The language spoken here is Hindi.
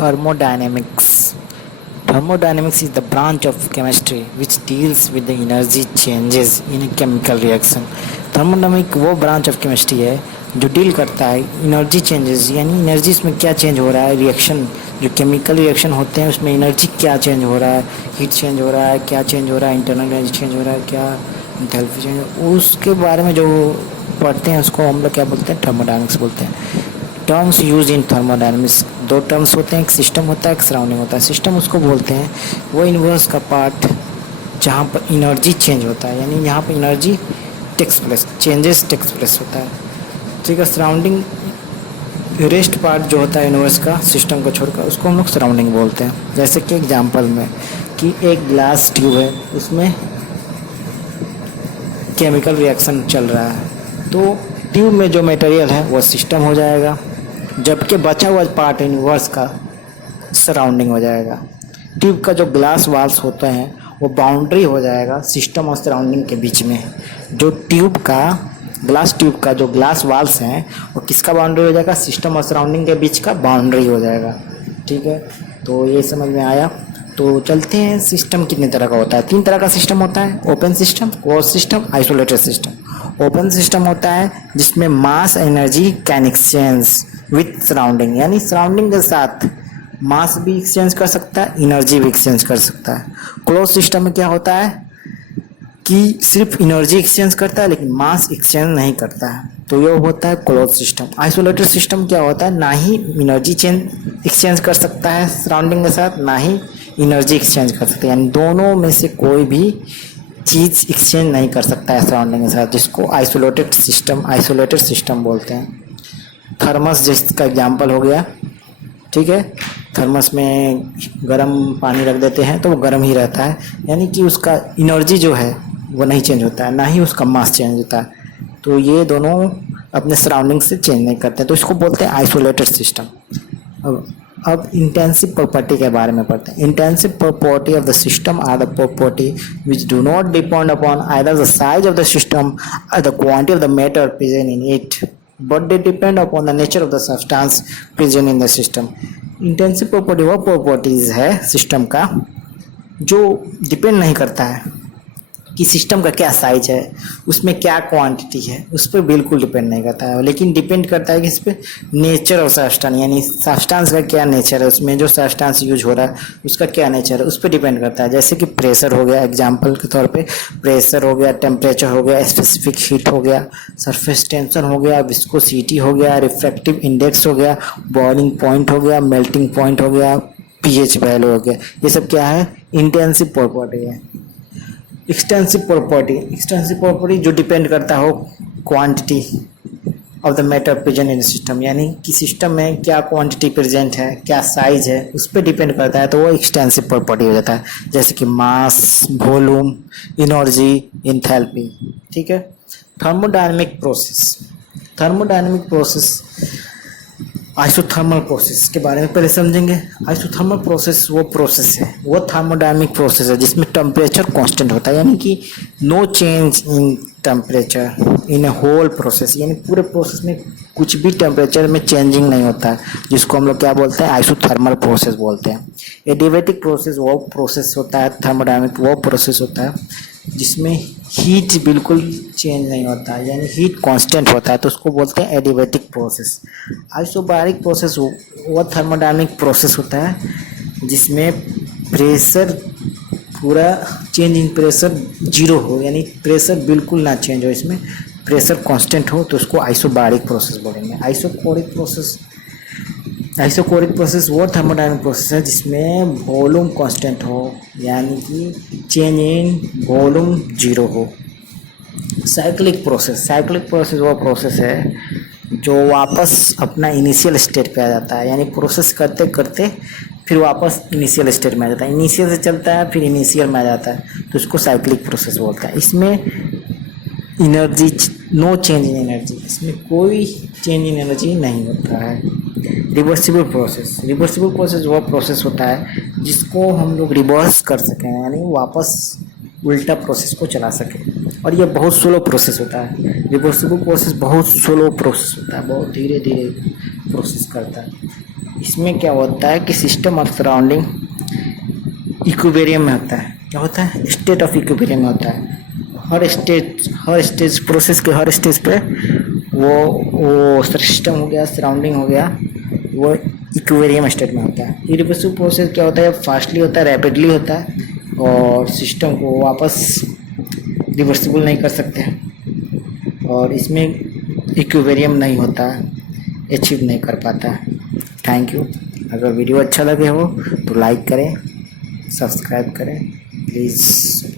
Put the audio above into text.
Thermodynamics. Thermodynamics is the branch of chemistry which deals with the energy changes in a chemical reaction. Thermodynamic वो ब्रांच ऑफ केमिस्ट्री है जो डील करता है एनर्जी चेंजेस, यानी एनर्जी में क्या चेंज हो रहा है, रिएक्शन जो केमिकल रिएक्शन होते हैं उसमें एनर्जी क्या चेंज हो रहा है, हीट चेंज हो रहा है, क्या चेंज हो रहा है, इंटरनल एनर्जी चेंज हो रहा है, क्या एंथैल्पी चेंज, उसके बारे में जो पढ़ते हैं उसको हम लोग क्या बोलते हैं, थर्मोडायनेमिक्स बोलते हैं। टर्म्स यूज इन थर्मोडायनेमिक्स, दो टर्म्स होते हैं, एक सिस्टम होता है, एक सराउंडिंग होता है। सिस्टम उसको बोलते हैं वो यूनिवर्स का पार्ट जहाँ पर एनर्जी चेंज होता है, यानी यहाँ पर energy takes place, changes takes place होता है, ठीक है। सराउंडिंग रेस्ट पार्ट जो होता है यूनिवर्स का सिस्टम को छोड़कर उसको हम लोग सराउंडिंग बोलते हैं। जैसे कि एग्जांपल में कि एक ग्लास ट्यूब है, उसमें केमिकल रिएक्शन चल रहा है, तो ट्यूब में जो मटेरियल है वो सिस्टम हो जाएगा, जबकि बचा हुआ पार्ट यूनिवर्स का सराउंडिंग हो जाएगा। ट्यूब का जो ग्लास वाल्स होते हैं वो बाउंड्री हो जाएगा सिस्टम और सराउंडिंग के बीच में। जो ट्यूब का ग्लास ट्यूब का जो ग्लास वाल्स हैं वो किसका बाउंड्री हो जाएगा, सिस्टम और सराउंडिंग के बीच का बाउंड्री हो जाएगा, ठीक है। तो ये समझ में आया। तो चलते हैं, सिस्टम कितने तरह का होता है, 3 तरह का सिस्टम होता है, open system, close system, isolated system. Open system होता है जिसमें mass energy can exchange with surrounding, यानी सराउंडिंग के साथ मास भी एक्सचेंज कर सकता है, एनर्जी भी एक्सचेंज कर सकता है। क्लोज सिस्टम में क्या होता है कि सिर्फ एनर्जी एक्सचेंज करता है लेकिन मास एक्सचेंज नहीं करता है, तो ये होता है क्लोज सिस्टम। आइसोलेटेड सिस्टम क्या होता है, ना ही एनर्जी एक्सचेंज कर सकता है सराउंडिंग के साथ, ना ही एनर्जी एक्सचेंज कर सकता है, यानी दोनों में से कोई भी चीज़ एक्सचेंज नहीं कर सकता है सराउंडिंग के साथ, जिसको आइसोलेटेड सिस्टम बोलते हैं। थर्मस जिसका एग्जाम्पल हो गया, ठीक है। थर्मस में गर्म पानी रख देते हैं तो वो गर्म ही रहता है, यानी कि उसका एनर्जी जो है वो नहीं चेंज होता है, ना ही उसका मास चेंज होता है, तो ये दोनों अपने सराउंडिंग से चेंज नहीं करते हैं, तो इसको बोलते हैं आइसोलेटेड सिस्टम। अब इंटेंसिव प्रॉपर्टी के बारे में पढ़ते हैं। Intensive property of the system are the property which do not depend upon either the size of the system और the quantity of the matter present in it, but they depend upon the nature of the substance present in the system. Intensive property वो प्रॉपर्टीज है सिस्टम का जो डिपेंड नहीं करता है कि सिस्टम का क्या साइज है, उसमें क्या क्वांटिटी है, उस पर बिल्कुल डिपेंड नहीं करता है, लेकिन डिपेंड करता है कि इस पर नेचर ऑफ सब्सटेंस, यानी सब्सटेंस का क्या नेचर है, उसमें जो सब्सटेंस यूज हो रहा है उसका क्या नेचर है, उस पर डिपेंड करता है। जैसे कि प्रेशर हो गया, एग्जांपल के तौर पे प्रेशर हो गया, टेम्परेचर हो गया, स्पेसिफिक हीट हो गया, सरफेस टेंशन हो गया, विस्कोसिटी हो गया, रिफ्रैक्टिव इंडेक्स हो गया, बॉइलिंग पॉइंट हो गया, मेल्टिंग पॉइंट हो गया, पीएच वैल्यू हो गया, ये सब क्या है, इंटेंसिव प्रॉपर्टी है। एक्सटेंसिव प्रॉपर्टी जो डिपेंड करता हो quantity of the matter present in system, यानी कि सिस्टम में क्या क्वांटिटी प्रेजेंट है, क्या साइज है, उस पर डिपेंड करता है, तो वो एक्सटेंसिव प्रॉपर्टी हो जाता है। जैसे कि मास, वॉल्यूम, एनर्जी, एंथैल्पी, ठीक है। थर्मोडायनेमिक प्रोसेस आइसोथर्मल प्रोसेस के बारे में पहले समझेंगे। आइसोथर्मल प्रोसेस वो प्रोसेस है, वो थर्मोडायनेमिक प्रोसेस है जिसमें टेम्परेचर कांस्टेंट होता है, यानी कि no change in temperature in a whole process, यानी पूरे प्रोसेस में कुछ भी टेम्परेचर में चेंजिंग नहीं होता है, जिसको हम लोग क्या बोलते हैं, आइसोथर्मल प्रोसेस बोलते हैं। एडियाबैटिक प्रोसेस वो प्रोसेस होता है, थर्मोडायनेमिक वो प्रोसेस होता है जिसमें हीट बिल्कुल चेंज नहीं होता है, यानी हीट कांस्टेंट होता है, तो उसको बोलते हैं एडियाबैटिक प्रोसेस। आइसोबारिक प्रोसेस वो थर्मोडायनेमिक प्रोसेस होता है जिसमें प्रेशर पूरा चेंज इन प्रेशर 0 हो, यानी प्रेशर बिल्कुल ना चेंज हो, इसमें प्रेशर कांस्टेंट हो, तो उसको आइसोबारिक प्रोसेस बोलेंगे। आइसोकोरिक प्रोसेस वो थर्मोडायनेमिक प्रोसेस है जिसमें वॉल्यूम कांस्टेंट हो, यानी कि चेंज इन वॉल्यूम 0 हो। साइक्लिक प्रोसेस वो प्रोसेस है जो वापस अपना इनिशियल स्टेट पे आ जाता है, यानी प्रोसेस करते करते फिर वापस इनिशियल स्टेट में आ जाता है, इनिशियल से चलता है फिर इनिशियल में आ जाता है, तो इसको साइक्लिक प्रोसेस बोलता है। इसमें energy no change in energy, इसमें कोई चेंज इन एनर्जी नहीं होता है। रिवर्सिबल प्रोसेस वो प्रोसेस होता है जिसको हम लोग रिवर्स कर सकें, यानी वापस उल्टा प्रोसेस को चला सकें, और ये बहुत स्लो प्रोसेस होता है। रिवर्सिबल प्रोसेस बहुत स्लो प्रोसेस होता है, बहुत धीरे धीरे प्रोसेस करता है। इसमें क्या होता है कि सिस्टम ऑफ सराउंडिंग इक्विलिब्रियम में होता है। क्या होता है? स्टेट ऑफ इक्विलिब्रियम में होता है। हर स्टेज प्रोसेस के हर स्टेज पे वो सिस्टम हो गया, सराउंडिंग हो गया, वो इक्विलिब्रियम स्टेट में होता है। इरिवर्सिबल प्रोसेस क्या होता है? फास्टली होता है, रैपिडली होता है और सिस्टम को वापस रिवर्सिबल नहीं कर सकते हैं और इसमें इक्विलिब्रियम नहीं होता है, अचीव नहीं कर पाता है। Thank you. अगर वीडियो अच्छा लगे हो तो लाइक करें, सब्सक्राइब करें प्लीज़।